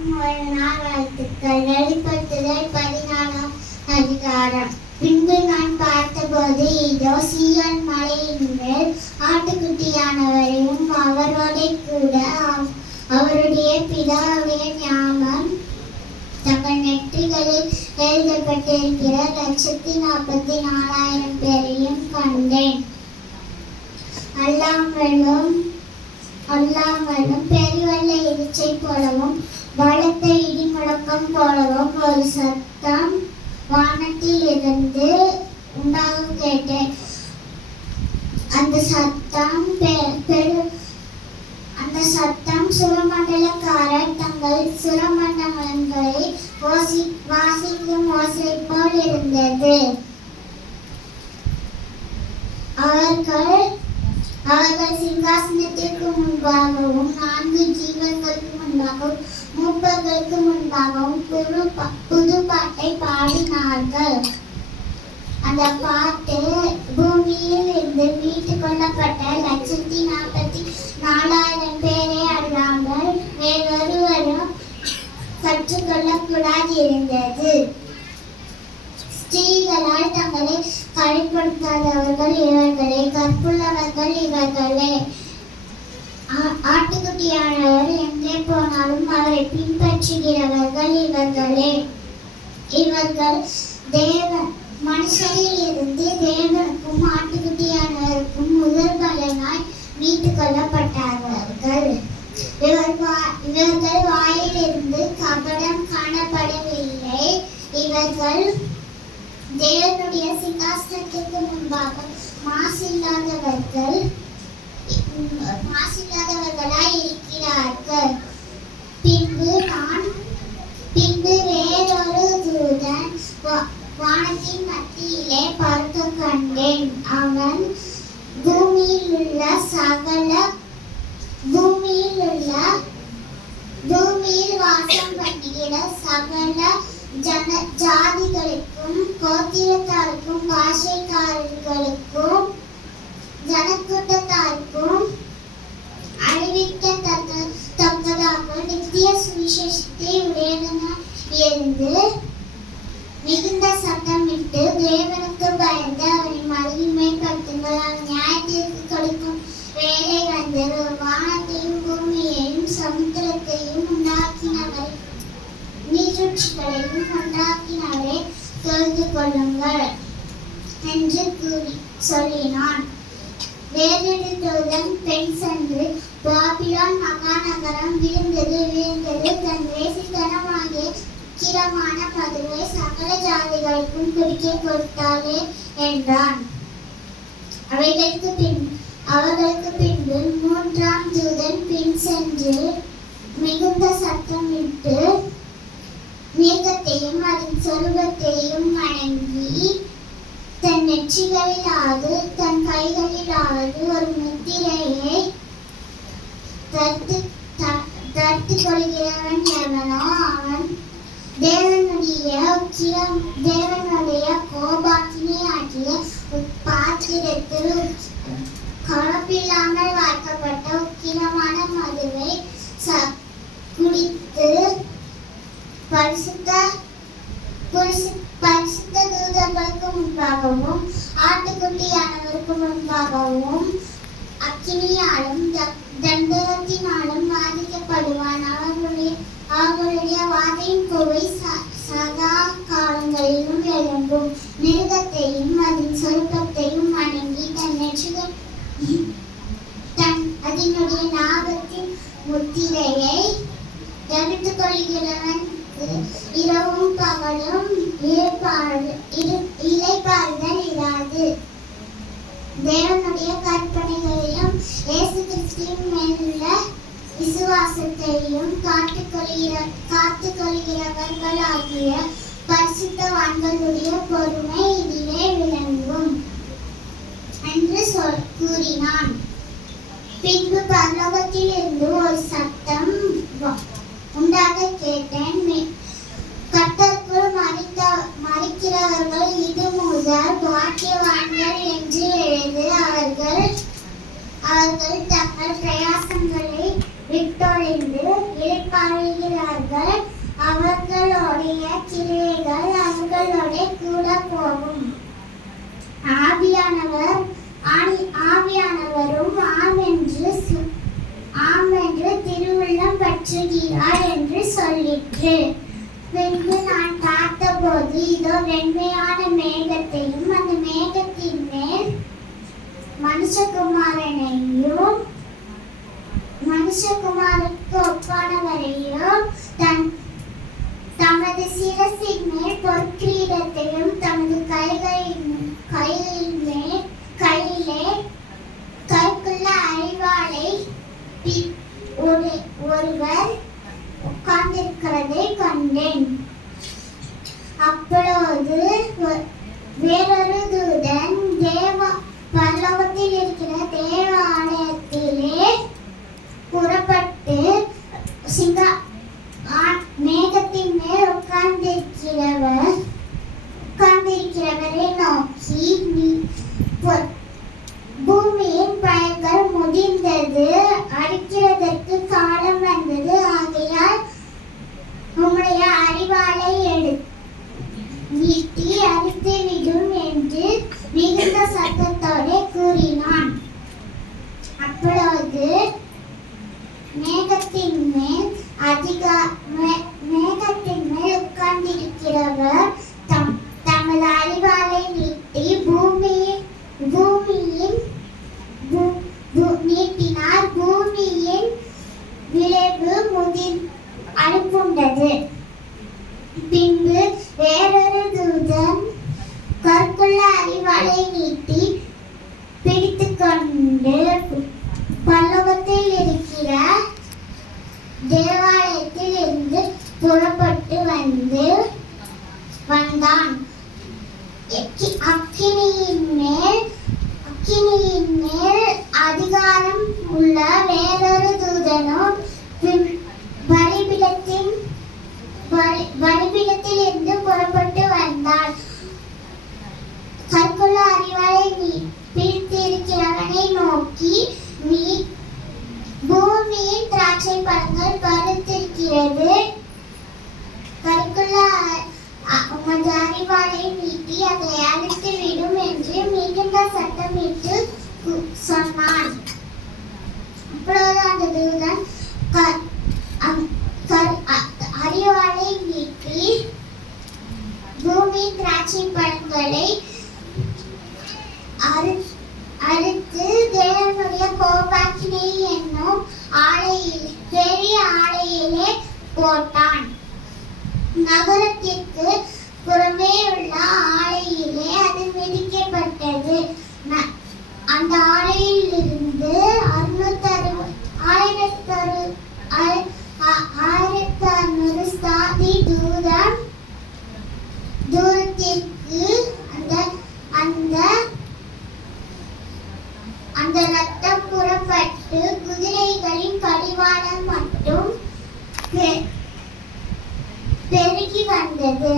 அனைவருக்கும் ஒரு நாள் வாழ்த்துக்கள். வெளிப்படுத்துதல் 14ஆம் அதிகாரம். பின்பு நான் பார்த்தபோது இதோ சீயோன் மலையின் மேல் ஆட்டுக்குட்டியானவரையும் அவரோட கூட அவருடைய பிதாவுடைய ஞாபகம் தங்கள் நெற்றிகளில் எழுதப்பட்டிருக்கிற 144,000 பேரையும் கண்டேன். அல்லாமலும் பெருவெள்ள இடிச்சை போலவும் பலத்த இடி முழக்கம் போலவும் ஒரு சத்தம் வானத்தில் இருந்து உண்டாக கேட்டேன். அந்த சத்தம் சுரமண்டலக்காரர் தங்கள் சுரமண்டலங்களை வாசிக்கும் ஓசை போல் இருந்தது. அவர்கள் சிங்காசனத்திற்கு முன்பாகவும் 4 ஜீவன்களுக்கு முன்பாகவும் மூப்பர்களுக்கு முன்பாகவும் புது பாட்டை பாடினார்கள். அந்த பாட்டு பூமியில் இருந்து மீட்டுக் கொள்ளப்பட்ட 144,000 பேரை அல்லாமல் வேறொருவரும் கற்றுக்கொள்ளக்கூடாது இருந்தது. ஸ்திரீகளால் தங்களை கரைப்படுத்தாதவர்கள் இவர்களே, கற்புள்ளவர்கள் இவர்களே. ஆட்டுக்குட்டியானவர் எங்கே போனாலும் அவரை பின்பற்றுகிறவர்கள் இவர்களே. இவர்கள் மனுஷரில் இருந்து தேவனுக்கும் ஆட்டுக்குட்டியானவருக்கும் முதல் பலனாய் மீட்டுக் கொள்ளப்பட்டார்கள். இவர்கள் வாயிலிருந்து கபடம் காணப்படவில்லை. இவர்கள் தேவனுடைய சிங்காசனத்திற்கு முன்பாக மாசில்லாதவர்களாய் இருக்கிறார்கள். பின்பு வேறொரு தூதன் வானத்தின் மத்தியிலே பறக்க கண்டேன். அவன் பூமியில் வாசம் பண்ணுகிற சகல ஜாதிகளுக்கும் கோத்திரத்தாருக்கும் பாஷைக்காரர்களுக்கும் ஜனக்கூட்டத்தாருக்கும் அறிவிக்கத்தக்கதாக நித்திய சுவிசேஷத்தை உடையவனாய் இருந்து மிகுந்த சத்தமிட்டு தேவனுக்கு பயந்து அவரை மகிமைப்படுத்துங்கள். அவர் நியாயத்திற்கு கொடுக்கும் வேலை வந்தது. வானத்தையும் பூமியையும் சமுத்திரத்தையும் உண்டாக்கினவரை நீரூற்றுகளையும் உண்டாக்கினவரை தொழுது கொள்ளுங்கள் என்று சொல்லினான். வேறொரு தூதன் பெண் சென்று பாபிலோன் மகாநகரம் விழுந்தது, தன் வேசித்தனமாகிய கிரமான மதுவை சகல ஜாதிகளுக்கும் குடிக்க கொடுத்தாளே என்றான். அவர்களுக்கு பின்பு 3ஆம் தூதன் பின் சென்று மிகுந்த சத்தமிட்டு மேகத்தையும் அதன் சொரூபத்தையும் வணங்கி தன் நெற்றிகளிலாவது தன் கைகளிலாவது ஒரு முத்திரையை தரித்துக் கொள்கிறவன் எவனோ அவன் தேவனுடைய கோபாக்கினை ஆகிய பாத்திரத்தில் கலப்பில்லாமல் வார்க்கப்பட்ட உக்கிரமான மதுவை குடித்து பரிசுத்த தூதர்களுக்கு முன்பாகவும் ஆட்டுக்குட்டியானவருக்கு முன்பாகவும் அக்கினியாலும் தண்டகத்தினாலும் வாதிக்கப்படுவான். அவர்களுடைய வாதையின் கோவை சதா காலங்களிலும் எழும்பும். மிருகத்தையும் அதன் சொருப்பத்தையும் வணங்கி அதனுடைய நாகத்தின் முத்திரையை தவிர்த்துக் கொள்கிறவன் இரவும் பகலும் இளைப்பாறுதல் இராது. தேவனுடைய கற்பனைகளையும் இயேசு கிறிஸ்துவின் மேலுள்ள விசுவாசத்தையும் காத்துக்கொள்கிறவர்களாகிய பரிசுத்தவான்களுடைய பொறுமை இதிலே விளங்கும் என்று கூறினான். பின்பு பரலோகத்தில் இருந்து ஒரு சத்தம் உண்டாக கேட்டேன். கர்த்தருக்குள் மறிக்கிறவர்கள் இது முதல் பாக்கியவான்கள் என்று எழுது. அவர்கள் தங்கள் பிரயாசங்களை விட்டொழிந்து இளைப்பாறுதல் வருகிறார்கள். அவர்களுடைய கிரியைகள் அவர்களோட கூட போகும். ஆவியானவரும் ஆம் என்று திருவுள்ளம் பற்றுகிறார் என்று சொல்லிற்று. பின்பு நான் பார்த்தபோது இதோ வெண்மையான மேகத்தையும் அந்த மேகத்தின் மேல் மனுஷகுமாருக்கு ஒப்பானவரையும் தமது சிரசின் மேல் பொற்கிரீடத்தையும் தமது கைக்குள்ள அரிவாளை ஒருவர் உட்கார்ந்திருக்கிறதை கண்டேன். அப்பொழுது வேறொரு தூதன் பரலோகத்தில் இருக்கிற தேவாலயத்திலே புறப்பட்டு மேகத்தின் மேல் உட்கார்ந்திருக்கிறவரை நோக்கி, பூமியின் பயிர்கள் முதிர்ந்தது, அறுக்கிறதற்கு காலம் வந்தது, ஆகையால் உம்முடைய அரிவாளை நீட்டி அறுத்து விடும் என்று மிகுந்த சத்தத்தோடு கூறினான். அப்பொழுது மேகத்தின் மேல் உட்கார்ந்திருக்கிறவர் தமது அரிவாளை நீட்டி நீட்டினார். பூமியின் விளைவு அனுப்புண்டது. பின்பு வேறொரு தூதன் கற்குள்ள அரிவாளை நீட்டி பிடித்துக்கொண்டு பரலோகத்தில் இருக்கிற தேவாலயத்தில் இருந்து புறப்பட்டு வந்தான். அக்கினியின் மேல் அதிகாரம் உள்ள வேறொரு தூதனும் பலிபீடத்தில் இருந்து புறப்பட்டு வந்தான். கற்குள்ள அரிவாளை பிடித்திருக்கிறவனை நோக்கி, நீ பூமியின் திராட்சை பழங்கள் பழுத்திருக்கிறது, கற்குள்ள உமது அரிவாளை நீட்டி அதை அழித்து விடும் என்று மிகுந்த சத்தமிட்டு சொன்னான். அப்பொழுது அந்த தூதன் அரிவாளை நீட்டி பூமியின் திராட்சை பழங்களை அறுத்து தேவனுடைய கோபாக்கினை என்னும் பெரிய ஆலையிலே போட்டான். நகரத்திற்கு புறமே உள்ள ஆலையிலே அது மிதிக்கப்பட்டது. அந்த ஆலையில் இருந்து 1600 ஸ்தாதி தூரத்திற்கு அந்த ரத்தம் புறப்பட்டு குதிரைகளின் கடிவாளம் மட்டும் பெருகி வந்தது.